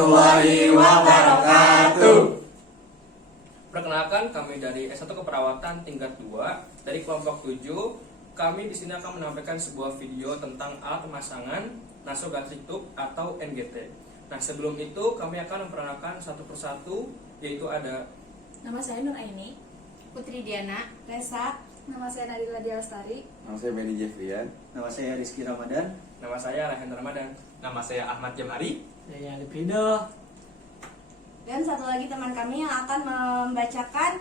warahmatullahi wabarakatuh. Perkenalkan, kami dari S1 Keperawatan tingkat 2 dari kelompok 7. Kami di sini akan menampilkan sebuah video tentang alat pemasangan nasogastric tube atau NGT. Nah, sebelum itu kami akan memperkenalkan satu persatu, yaitu ada Nama saya Nur Aini, Putri Diana, Resa. nama saya Nadila Dialastari, Nama saya Benny Jeffrian. Nama saya Rizky Ramadan. nama saya Rehan Ramadan. Nama saya Ahmad Jamari. Saya Lipido. Dan satu lagi teman kami yang akan membacakan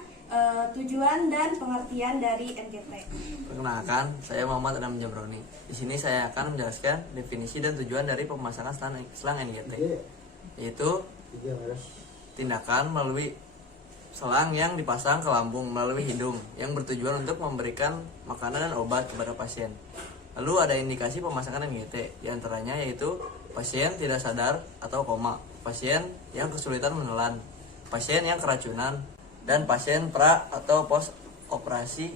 tujuan dan pengertian dari NGT. Perkenalkan, saya Muhammad Adam Jamroni. Di sini saya akan menjelaskan definisi dan tujuan dari pemasangan selang NGT, yaitu tindakan melalui selang yang dipasang ke lambung melalui hidung yang bertujuan untuk memberikan makanan dan obat kepada pasien. Lalu ada indikasi pemasangan NGT, diantaranya yaitu pasien tidak sadar atau koma, pasien yang kesulitan menelan, pasien yang keracunan, dan pasien pra atau post operasi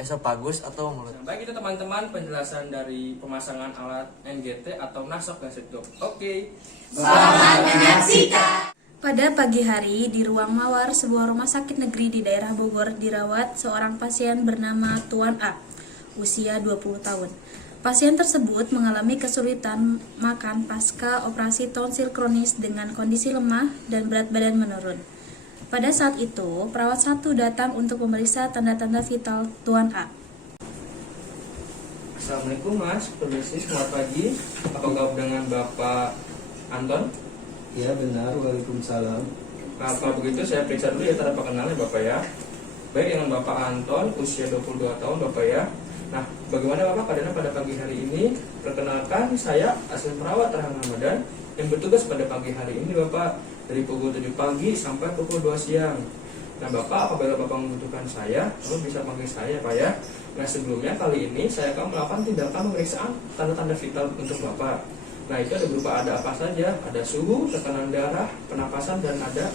esofagus atau mulut. Baik, itu teman-teman penjelasan dari pemasangan alat NGT atau nasogastric tube. Oke. Selamat menyaksikan. Pada pagi hari, di ruang mawar sebuah rumah sakit negeri di daerah Bogor dirawat seorang pasien bernama Tuan A, usia 20 tahun. Pasien tersebut mengalami kesulitan makan pasca operasi tonsil kronis dengan kondisi lemah dan berat badan menurun. Pada saat itu, perawat satu datang untuk memeriksa tanda-tanda vital Tuan A. Assalamualaikum Mas, permisi, selamat pagi. Apa kabar dengan Bapak Anton? Ya benar, waalaikumsalam. Nah, kalau begitu saya periksa dulu ya tanda pengenalnya Bapak ya. Baik, dengan Bapak Anton, usia 22 tahun Bapak ya. Nah, bagaimana Bapak keadaan pada pagi hari ini? Perkenalkan, saya asisten perawat Rehan Ramadan yang bertugas pada pagi hari ini Bapak, dari pukul 7 pagi sampai pukul 2 siang. Nah Bapak, apabila Bapak membutuhkan saya, Bapak bisa panggil saya Pak ya. Nah, sebelumnya kali ini saya akan melakukan tindakan pemeriksaan tanda-tanda vital untuk Bapak. Nah, itu ada berupa ada apa saja, ada suhu, tekanan darah, penapasan, dan ada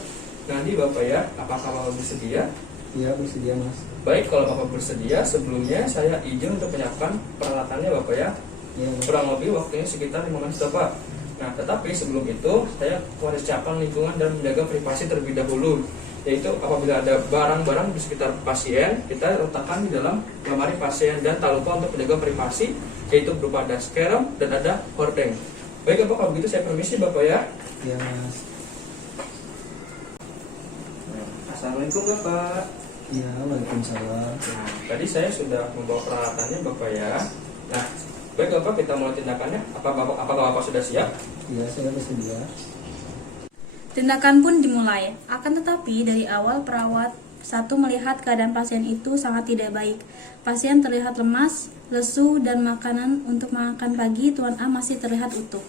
nadi Bapak ya. Apakah Bapak bersedia? Ya bersedia Mas. Baik, kalau Bapak bersedia, sebelumnya saya izin untuk menyiapkan peralatannya Bapak ya. Ya, Mas. Kurang lebih waktunya sekitar 5 menit Bapak. Nah, tetapi sebelum itu saya harus siapkan lingkungan dan menjaga privasi terlebih dahulu. Yaitu apabila ada barang-barang di sekitar pasien, kita letakkan di dalam lemari pasien, dan tak lupa untuk menjaga privasi, yaitu berupa ada serum dan ada hordeng. Baik Bapak, kalau begitu saya permisi Bapak ya. Ya Mas. Assalamualaikum Bapak. Ya waalaikumsalam. Nah, tadi saya sudah membawa peralatannya Bapak ya. Nah, baik Bapak, kita mulai tindakannya. Apakah Bapak sudah siap? Ya saya bersedia. Tindakan pun dimulai, akan tetapi dari awal perawat satu melihat keadaan pasien itu sangat tidak baik. Pasien terlihat lemas, lesu, dan makanan untuk makan pagi Tuan A masih terlihat utuh.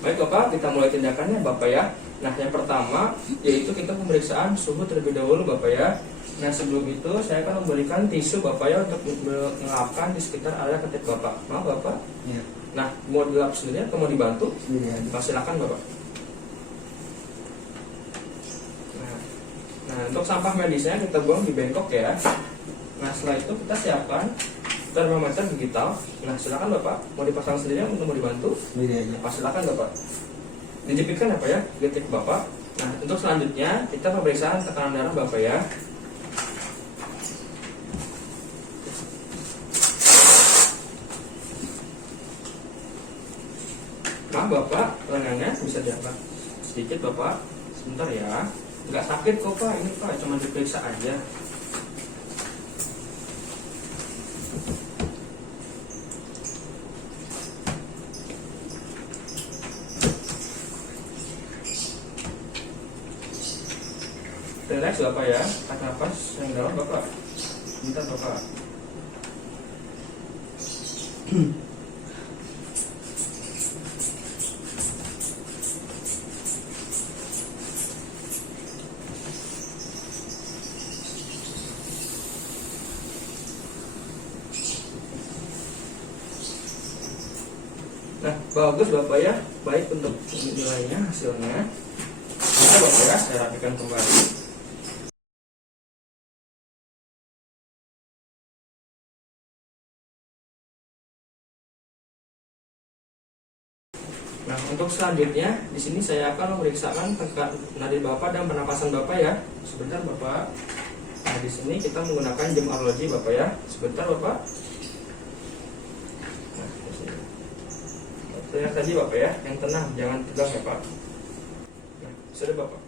Baik Bapak, kita mulai tindakannya Bapak ya. Nah, yang pertama yaitu kita pemeriksaan suhu terlebih dahulu Bapak ya. Nah, sebelum itu saya akan memberikan tisu Bapak ya untuk mengelapkan di sekitar area ketiak Bapak. Maaf Bapak. Ya Nah, mau dilap sendirian atau mau dibantu? sendirian. Silakan Bapak. Nah, untuk sampah medisnya kita buang di bengkok ya. Nah, setelah itu kita siapkan termometer digital. Nah, silakan Bapak, mau dipasang sendirian atau mau dibantu? Sendiri aja. Silakan Bapak. Dijepitkan apa ya, getik Bapak. Nah, untuk selanjutnya kita pemeriksaan tekanan darah Bapak ya. Maaf Bapak, lengannya bisa diangkat sedikit Bapak. Sebentar ya. Nggak sakit kok Pak, ini Pak cuma diperiksa aja. Relax Bapak ya, tarik nafas yang dalam Bapak. Bentar Bapak. Nah, bagus Bapak ya, baik untuk nilainya, hasilnya. Bisa Bapak ya, saya rapikan kembali. Nah, untuk selanjutnya di sini saya akan memeriksakan nadi Bapak dan pernapasan Bapak ya. Sebentar Bapak. Nah, di sini kita menggunakan jam arloji Bapak ya. Sebentar Bapak. Nah, di sini. Saya tadi Bapak ya, yang tenang, jangan tegang ya Pak. Nah, sudah Bapak.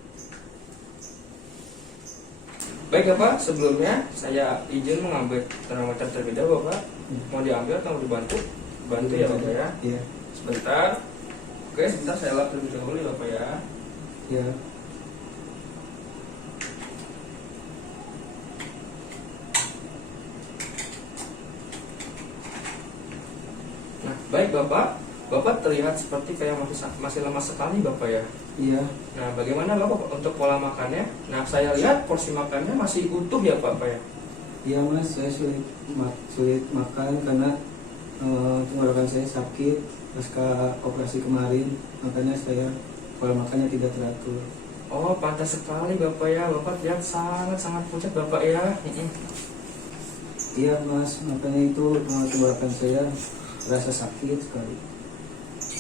Baik Bapak, sebelumnya saya izin mengambil termometer terlebih dahulu Bapak. Mau diambil atau mau dibantu? Bantu ya Bapak ya. Iya. Sebentar. Oke, sebentar saya lap terlebih dahulu ya Bapak ya. Iya. Nah, baik Bapak. Bapak terlihat seperti kayak masih lemas sekali Bapak ya. Iya. Nah, bagaimana Bapak untuk pola makannya? Nah, saya lihat porsi makannya masih utuh ya Bapak ya. Iya Mas, saya sulit makan karena tenggorokan saya sakit pasca operasi kemarin, makanya saya pola makannya tidak teratur. Oh, pantas sekali Bapak ya. Bapak terlihat sangat pucat Bapak ya. Iya Mas, makanya itu tenggorokan saya terasa sakit sekali.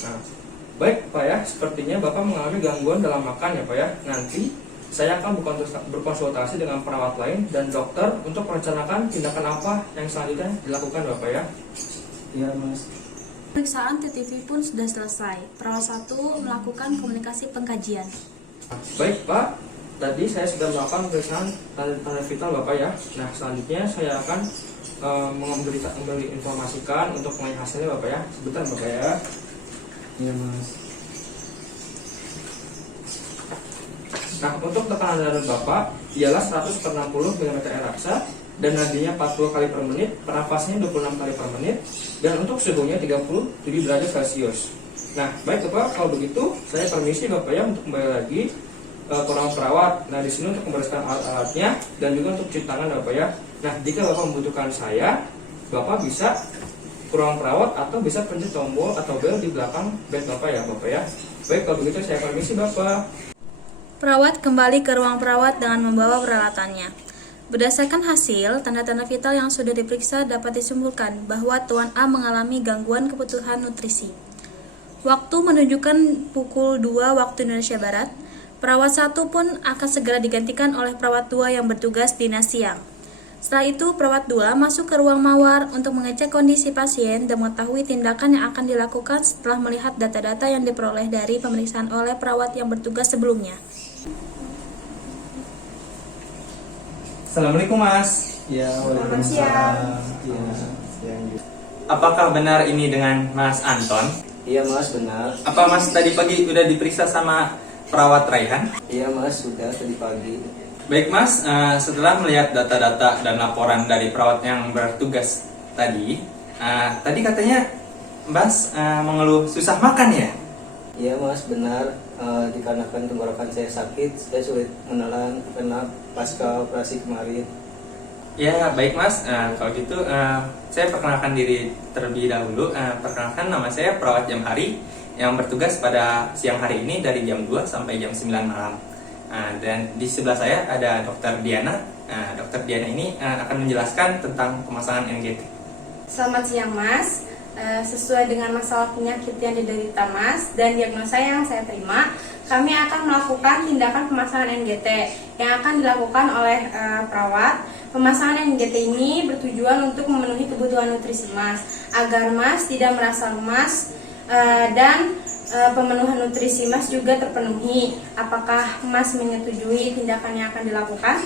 Nah, baik Pak ya, sepertinya Bapak mengalami gangguan dalam makan ya Pak ya. Nanti saya akan berkonsultasi dengan perawat lain dan dokter untuk merencanakan tindakan apa yang selanjutnya dilakukan Bapak ya. Iya Mas. Pemeriksaan TTV pun sudah selesai. Perawat 1 melakukan komunikasi pengkajian. Baik Pak, tadi saya sudah melakukan pemeriksaan tanda vital Bapak ya. Nah, selanjutnya saya akan informasikan untuk mengenai hasilnya Bapak ya. Sebentar Bapak ya. Iya Mas. Nah, untuk tekanan darah Bapak ialah 100/60 mm raksa dan nadinya 40 kali per menit, pernapasannya 26 kali per menit, dan untuk suhunya 37 derajat Celcius. Nah, baik Bapak, kalau begitu saya permisi Bapak ya untuk kembali lagi ke ruang perawat. Nah, di sini untuk membereskan alat-alatnya dan juga untuk cuci tangan Bapak ya. Nah, jika Bapak membutuhkan saya, Bapak bisa ke ruang perawat atau bisa pencet tombol atau bel di belakang bed Bapak ya Bapak ya. Baik, kalau begitu saya permisi Bapak. Perawat kembali ke ruang perawat dengan membawa peralatannya. Berdasarkan hasil, tanda-tanda vital yang sudah diperiksa dapat disimpulkan bahwa Tuan A mengalami gangguan kebutuhan nutrisi. Waktu menunjukkan pukul 2 waktu Indonesia Barat. Perawat 1 pun akan segera digantikan oleh perawat 2 yang bertugas dinas siang. Setelah itu, perawat 2 masuk ke ruang mawar untuk mengecek kondisi pasien dan mengetahui tindakan yang akan dilakukan setelah melihat data-data yang diperoleh dari pemeriksaan oleh perawat yang bertugas sebelumnya. Assalamualaikum Mas. Iya, Selamat waalaikumsalam. Iya. Apakah benar ini dengan Mas Anton? Iya Mas, benar. Apa Mas tadi pagi udah diperiksa sama perawat Raihan? Iya Mas, sudah tadi pagi. Baik Mas, setelah melihat data-data dan laporan dari perawat yang bertugas tadi katanya Mas mengeluh susah makan ya? Iya Mas, benar. Dikarenakan tenggorokan saya sakit, saya sulit menelan karena pasca operasi kemarin. Ya baik Mas, kalau gitu saya perkenalkan diri terlebih dahulu. Perkenalkan, nama saya Perawat Jamhari yang bertugas pada siang hari ini dari jam 2 sampai jam 9 malam. Dan di sebelah saya ada Dr. Diana. Dr. Diana ini akan menjelaskan tentang pemasangan NGT. Selamat siang Mas. Sesuai dengan masalah penyakit yang diderita Mas dan diagnosa yang saya terima, kami akan melakukan tindakan pemasangan NGT yang akan dilakukan oleh perawat. Pemasangan NGT ini bertujuan untuk memenuhi kebutuhan nutrisi Mas, agar Mas tidak merasa lemas dan pemenuhan nutrisi Mas juga terpenuhi. Apakah Mas menyetujui tindakan yang akan dilakukan?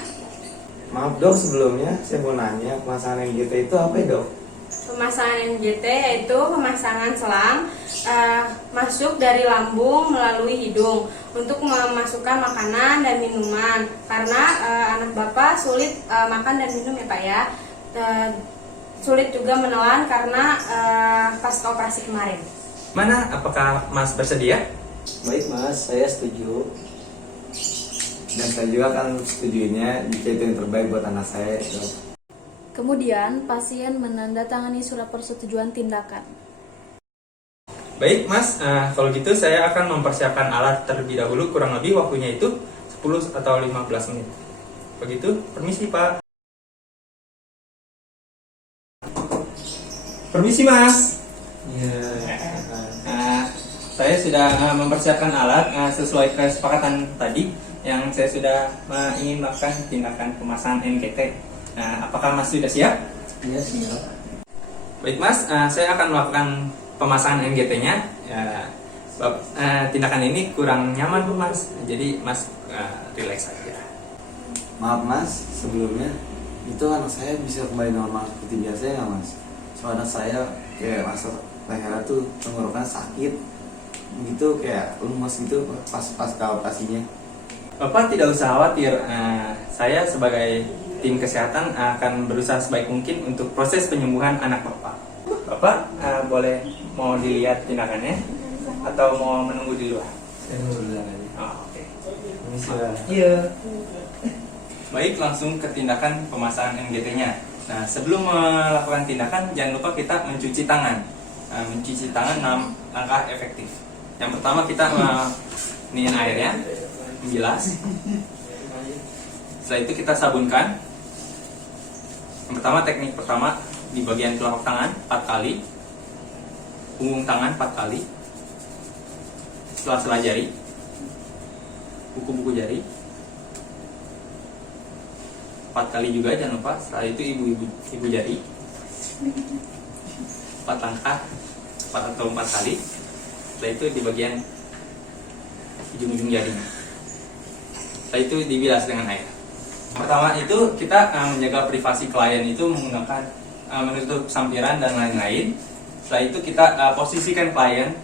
Maaf dok, sebelumnya saya mau nanya, pemasangan NGT itu apa ya dok? Pemasangan NGT yaitu pemasangan selang masuk dari lambung melalui hidung untuk memasukkan makanan dan minuman, karena anak Bapak sulit makan dan minum ya Pak ya, sulit juga menelan karena pasca operasi kemarin. Mana, apakah Mas bersedia? Baik Mas, saya setuju. Dan saya juga akan setujuinya jika itu yang terbaik buat anak saya dok. Kemudian, pasien menandatangani surat persetujuan tindakan. Baik Mas, kalau gitu saya akan mempersiapkan alat terlebih dahulu, kurang lebih waktunya itu 10 atau 15 menit. Begitu, permisi Pak. Permisi Mas. Iya. saya sudah mempersiapkan alat sesuai kesepakatan tadi yang saya sudah ingin melakukan tindakan pemasangan NGT. Apakah Mas sudah siap? Iya, siap. Baik Mas, saya akan melakukan pemasangan NGT-nya. Tindakan ini kurang nyaman Bu Mas, jadi Mas relax saja. Maaf Mas, sebelumnya itu anak saya bisa kembali normal seperti biasa ya Mas? Soalnya anak saya kayak masa lehernya tuh tenggorokan sakit gitu, kayak lemas gitu pas operasinya. Bapak tidak usah khawatir, saya sebagai tim kesehatan akan berusaha sebaik mungkin untuk proses penyembuhan anak Bapak. Bapak boleh mau dilihat tindakannya atau mau menunggu di luar? Saya dulu aja. Oke. Bisa. Iya. Baik, langsung ke tindakan pemasangan NGT-nya. Nah, sebelum melakukan tindakan, jangan lupa kita mencuci tangan. Mencuci tangan 6 langkah efektif. Yang pertama kita nian airnya, bilas. Setelah itu kita sabunkan. Yang pertama, teknik pertama di bagian telapak tangan 4 kali, punggung tangan 4 kali, sela-sela jari, buku-buku jari 4 kali juga, jangan lupa. Setelah itu ibu jari 4 langkah, 4 atau 4 kali. Setelah itu di bagian ujung-ujung jari. Setelah itu dibilas dengan air. Pertama itu kita menjaga privasi klien itu menggunakan menutup sampiran dan lain-lain. Setelah itu kita posisikan klien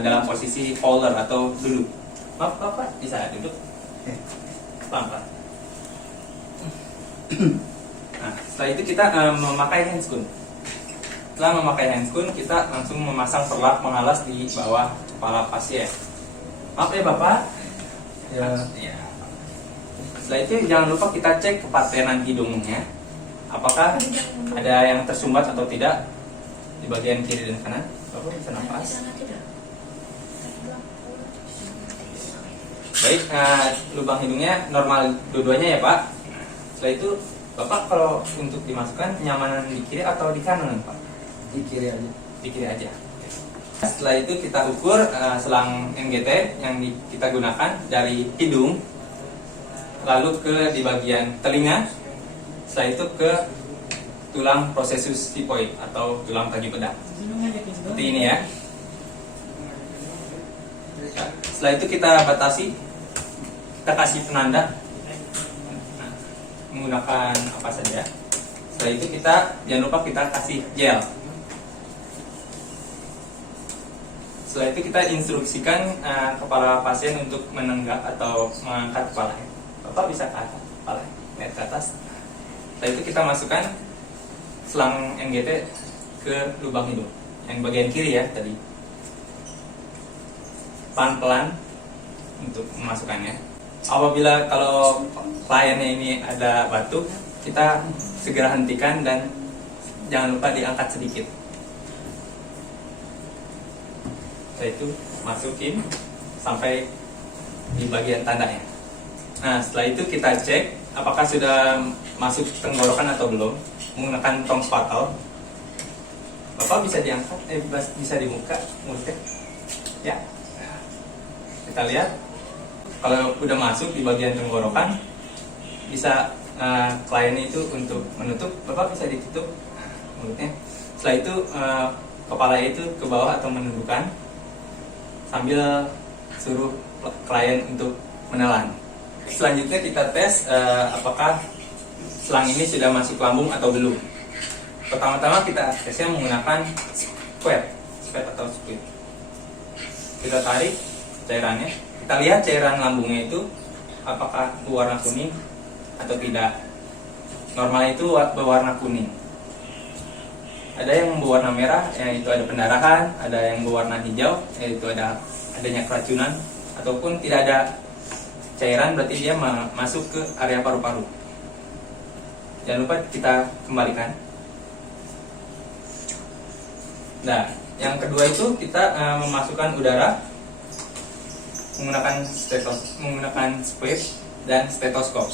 dalam posisi folder atau duduk. Maaf Bapak, bisa duduk? Pelan-pelan. Nah, setelah itu kita memakai handscoon. Setelah memakai handscoon, kita langsung memasang perlak pengalas di bawah kepala pasien. Maaf ya Bapak. Ya. Setelah itu jangan lupa kita cek kepatenan hidungnya. Apakah ada yang tersumbat atau tidak di bagian kiri dan kanan. Bapak bisa nafas. Baik, lubang hidungnya normal dua-duanya ya Pak. Setelah itu Bapak kalau untuk dimasukkan nyamanan di kiri atau di kanan Pak? Di kiri aja. Di kiri aja. Setelah itu kita ukur selang NGT yang kita gunakan dari hidung, lalu ke di bagian telinga, setelah itu ke tulang processus hipoid atau tulang kaki bedah. Seperti ini ya. Setelah itu kita batasi, kita kasih penanda menggunakan apa saja. Setelah itu kita jangan lupa kita kasih gel. Setelah itu kita instruksikan kepala pasien untuk menenggak atau mengangkat kepalanya. Bapak bisa ke atas kepala, lihat ke atas. Setelah itu kita masukkan selang NGT ke lubang hidung yang bagian kiri ya tadi. Pelan-pelan untuk memasukkannya. Apabila kalau kliennya ini ada batuk, kita segera hentikan dan jangan lupa diangkat sedikit. Setelah itu masukin sampai di bagian tandanya. Nah, setelah itu kita cek apakah sudah masuk tenggorokan atau belum menggunakan tong spatel. Bapak bisa diangkat, bisa dibuka mulutnya. Ya. Kita lihat kalau udah masuk di bagian tenggorokan, bisa kliennya itu untuk menutup, Bapak bisa ditutup mulutnya. Setelah itu kepala itu ke bawah atau menundukkan sambil suruh klien untuk menelan. Selanjutnya kita tes apakah selang ini sudah masuk lambung atau belum. Pertama-tama kita tesnya menggunakan squat atau squid. Kita tarik cairannya, kita lihat cairan lambungnya itu apakah berwarna kuning atau tidak. Normal itu berwarna kuning. Ada yang berwarna merah, yaitu ada pendarahan. Ada yang berwarna hijau, yaitu adanya keracunan. Ataupun tidak ada cairan, berarti dia masuk ke area paru-paru. Jangan lupa kita kembalikan. Nah, yang kedua itu kita memasukkan udara menggunakan spray dan stetoskop.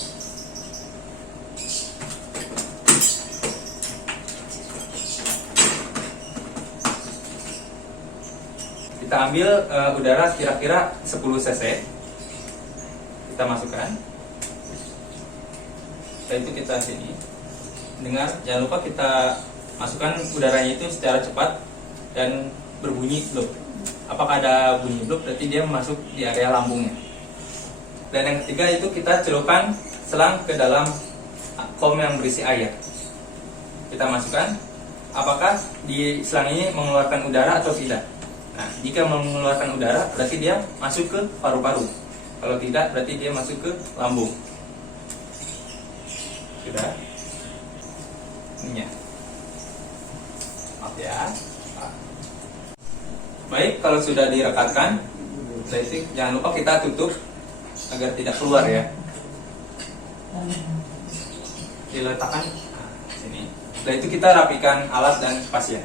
kita ambil udara kira-kira 10 cc. Kita masukkan. Setelah itu kita sini. Dengar, jangan lupa kita masukkan udaranya itu secara cepat dan berbunyi blub. Apakah ada bunyi blub, berarti dia masuk di area lambungnya. Dan yang ketiga itu kita celupkan selang ke dalam kom yang berisi air. Kita masukkan, apakah di selang ini mengeluarkan udara atau tidak. Nah, jika mengeluarkan udara, berarti dia masuk ke paru-paru. Kalau tidak, berarti dia masuk ke lambung. Sudah? Ininya. Maaf ya. Baik, kalau sudah direkatkan, setelah itu jangan lupa kita tutup agar tidak keluar ya. Diletakkan sini. Setelah itu kita rapikan alat dan pasien.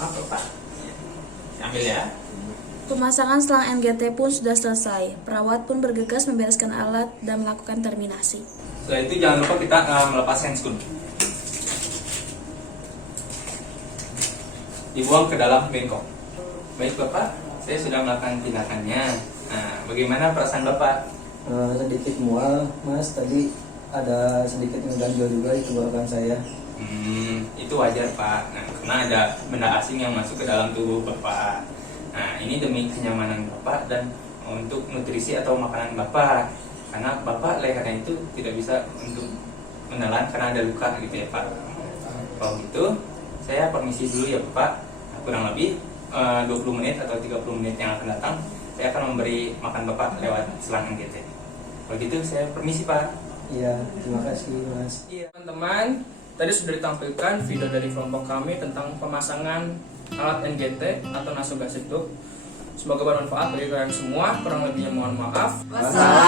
Apa Pak? Ambil ya. Pemasangan selang NGT pun sudah selesai. Perawat pun bergegas membereskan alat dan melakukan terminasi. Setelah itu jangan lupa kita melepas handscoon. Dibuang ke dalam bengkok. Baik Bapak, saya sudah melakukan tindakannya. Nah, bagaimana perasaan Bapak? Sedikit mual Mas, tadi ada sedikit mengganjal juga di tenggorokan saya. Itu wajar Pak. Nah, karena ada benda asing yang masuk ke dalam tubuh Bapak. Nah, ini demi kenyamanan Bapak dan untuk nutrisi atau makanan Bapak. Karena Bapak lehernya itu tidak bisa untuk menelan karena ada luka gitu ya Pak. Kalau gitu, saya permisi dulu ya Bapak. Nah, kurang lebih 20 menit atau 30 menit yang akan datang, saya akan memberi makan Bapak lewat selang NGT. Kalau gitu, saya permisi Pak. Iya, terima kasih Mas. Iya, teman-teman, tadi sudah ditampilkan video dari kelompok kami tentang pemasangan alat NGT atau nasogastric tube. Semoga bermanfaat bagi kalian semua. Kurang lebihnya mohon maaf. Wassalamualaikum